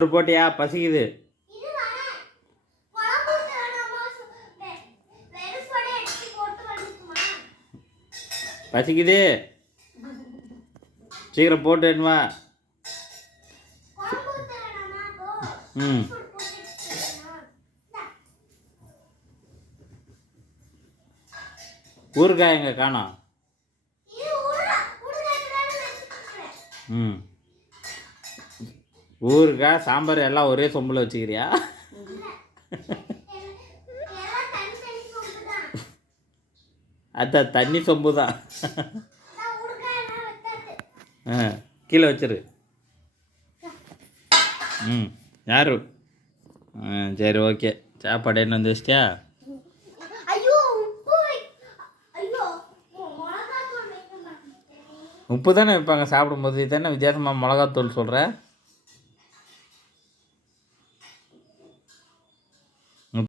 போட்டியா? பசிக்குது. பசிக்குது, சீக்கிரம் போட்டு வா. ம், ஊறுகாய் எங்க காணோம்? ம், ஊறுகாய் சாம்பார் எல்லாம் ஒரே சொம்பில் வச்சுக்கிறியா? அதான் தண்ணி சொம்பு தான். கீழே வச்சிரு. ம், யாரு? சரி, ஓகே. சாப்பாடு என்ன வந்து வச்சிட்டியா? உப்பு தானே வைப்பாங்க சாப்பிடும்போது. இது என்ன வித்தியாசமாக மிளகாத்தூள் சொல்கிற?